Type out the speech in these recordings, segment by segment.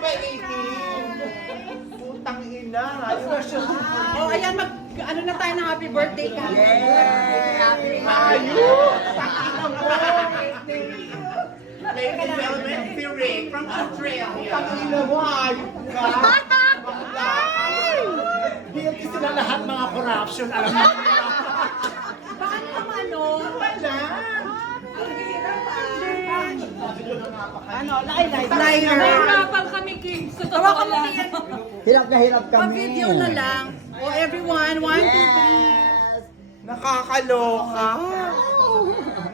ba 18? Putang ina. Oh, ayan, ano na tayo ng happy birthday ka. Yay! Ayun! Takinang mo! Lady Elementary from Australia. Takina mo, ayun ka. Bakla. Guilty sila lahat mga corruption. Alam mo. Paano naman ano? Wala. Ano, liner. Nahirapan kami, Kim. Sa Tawa totoo ka lang. Hirap na hirap kami. Pa-video na lang. Oh, everyone, 1, 2, 3. Yes! Nakakaloka.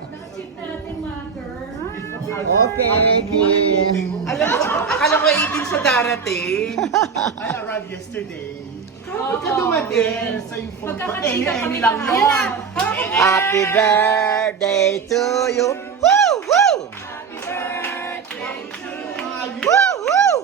Na-achieve natin, mother. Okay, Kim. Alam ko, akala ko 18 sa darating. I arrived yesterday. Bakit ka dumating? So yung phone ko, Magkakachika kami lang lahat. yun. Happy birthday to you. Woo! Woo! Woo! Woo!